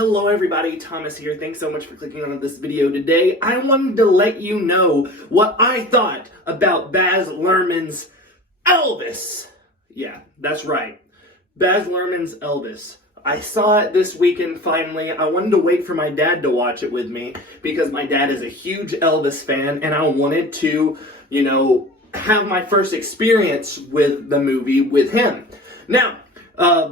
Hello everybody, Thomas here. Thanks so much for clicking on this video today. I wanted to let you know what I thought about Baz Luhrmann's Elvis. Yeah, that's right. Baz Luhrmann's Elvis. I saw it this weekend finally. I wanted to wait for my dad to watch it with me because my dad is a huge Elvis fan and I wanted to, have my first experience with the movie with him. Now,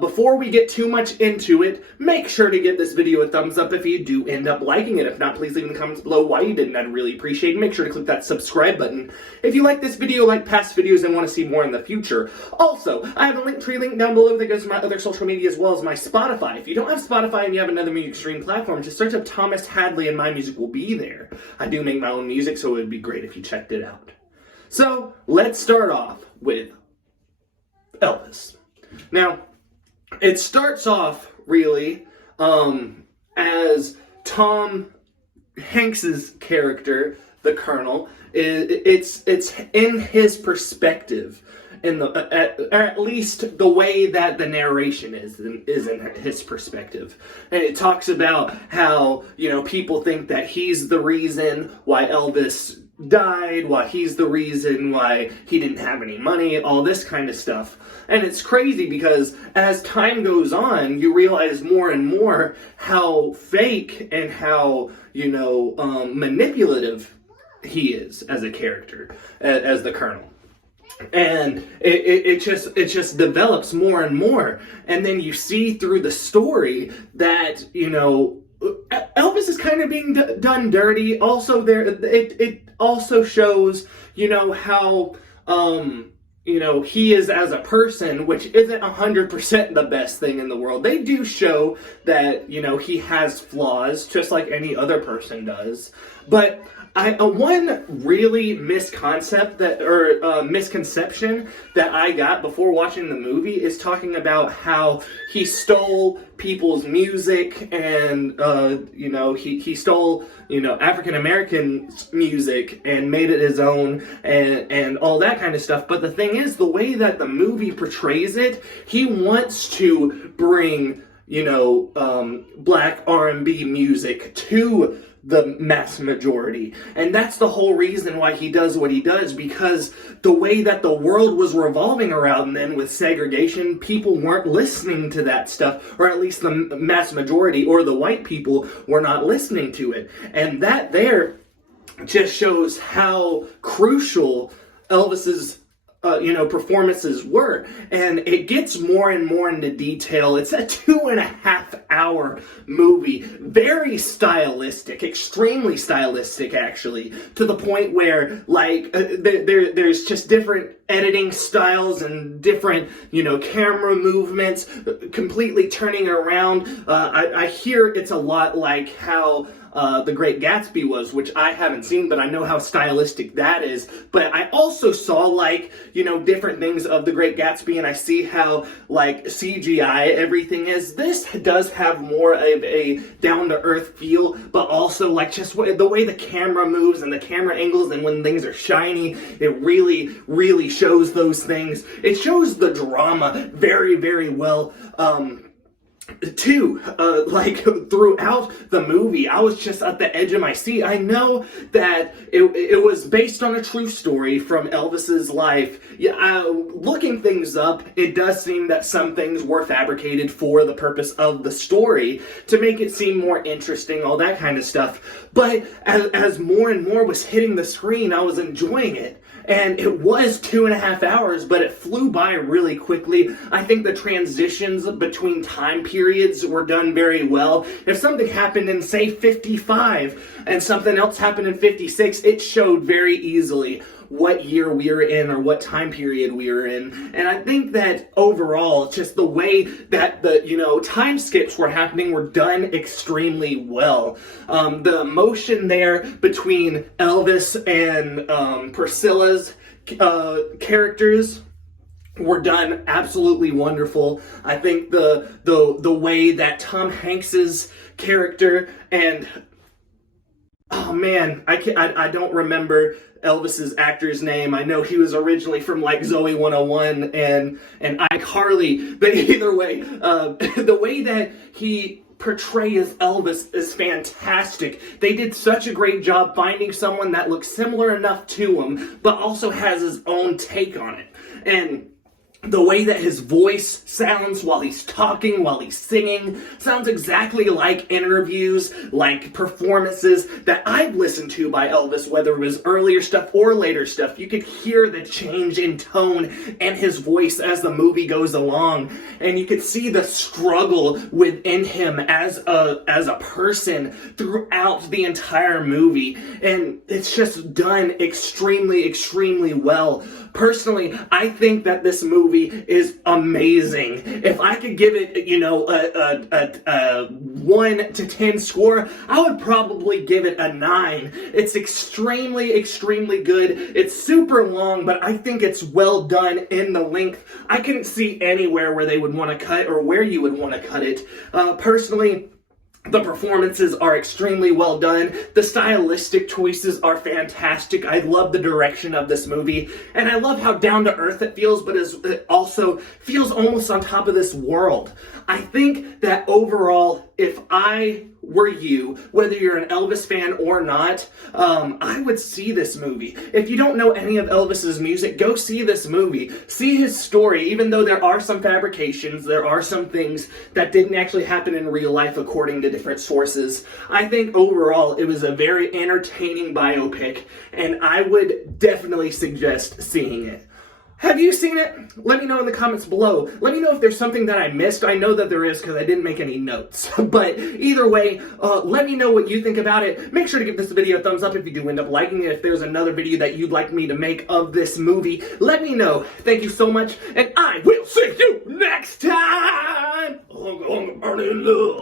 before we get too much into it, make sure to give this video a thumbs up if you do end up liking it. If not, please leave in the comments below why you didn't. I'd really appreciate it. Make sure to click that subscribe button if you like this video, like past videos, and want to see more in the future. Also, I have a link down below that goes to my other social media as well as my Spotify. If you don't have Spotify and you have another music streaming platform, just search up Thomas Hadley and my music will be there. I do make my own music, so it would be great if you checked it out. So, let's start off with Elvis. Now, it starts off, really, as Tom Hanks's character, the Colonel. It's in his perspective, at least the way that the narration is in his perspective. And it talks about how, people think that he's the reason why Elvis died, why he's the reason why he didn't have any money, all this kind of stuff. And it's crazy because as time goes on, you realize more and more how fake and how, manipulative he is as a character, as the Colonel. And it just develops more and more. And then you see through the story that, Elvis is kind of being done dirty. Also, it also shows, how, he is as a person, which isn't 100% the best thing in the world. They do show that, he has flaws, just like any other person does. But one really misconception that I got before watching the movie is talking about how he stole people's music and, he stole, African American music and made it his own and all that kind of stuff. But the thing is, the way that the movie portrays it, he wants to bring, black R&B music to the mass majority. And that's the whole reason why he does what he does, because the way that the world was revolving around then with segregation, people weren't listening to that stuff, or at least the mass majority or the white people were not listening to it. And that there just shows how crucial Elvis's performances were. And it gets more and more into detail. It's a 2.5-hour movie. Very stylistic, extremely stylistic, actually, to the point where, there's just different editing styles and different, camera movements, completely turning around. I hear it's a lot like how The Great Gatsby was, which I haven't seen, but I know how stylistic that is. But I also saw, different things of The Great Gatsby, and I see how, CGI everything is. This does have more of a down-to-earth feel, but also, just the way the camera moves and the camera angles, and when things are shiny, it really, really shows those things. It shows the drama very, very well, too. Throughout the movie, I was just at the edge of my seat. I know that it was based on a true story from Elvis's life. Looking things up, it does seem that some things were fabricated for the purpose of the story to make it seem more interesting, all that kind of stuff. But as more and more was hitting the screen, I was enjoying it. And it was 2.5 hours, but it flew by really quickly. I think the transitions between time periods were done very well. If something happened in, say, 55 and something else happened in 56, it showed very easily what year we were in or what time period we were in. And I think that overall, just the way that the, time skips were happening were done extremely well. The emotion there between Elvis and Priscilla's characters were done absolutely wonderful. I think the way that Tom Hanks's character and I don't remember Elvis's actor's name. I know he was originally from Zoe 101 and iCarly, but either way, the way that he portray as Elvis is fantastic. They did such a great job finding someone that looks similar enough to him, but also has his own take on it. And the way that his voice sounds while he's talking, while he's singing, sounds exactly like interviews, like performances that I've listened to by Elvis, whether it was earlier stuff or later stuff. You could hear the change in tone and his voice as the movie goes along, and you could see the struggle within him as a person throughout the entire movie, and it's just done extremely, extremely well. Personally, I think that this movie is amazing. If I could give it, a 1 to 10 score, I would probably give it a 9. It's extremely, extremely good. It's super long, but I think it's well done in the length. I couldn't see anywhere where they would want to cut or where you would want to cut it. Personally, the performances are extremely well done. The stylistic choices are fantastic. I love the direction of this movie. And I love how down to earth it feels, but it also feels almost on top of this world. I think that overall, if I were you, whether you're an Elvis fan or not, I would see this movie. If you don't know any of Elvis's music, go see this movie. See his story, even though there are some fabrications, there are some things that didn't actually happen in real life according to different sources. I think overall it was a very entertaining biopic, and I would definitely suggest seeing it. Have you seen it? Let me know in the comments below. Let me know if there's something that I missed. I know that there is because I didn't make any notes. But either way, let me know what you think about it. Make sure to give this video a thumbs up if you do end up liking it. If there's another video that you'd like me to make of this movie, let me know. Thank you so much, and I will see you next time on Burning Love.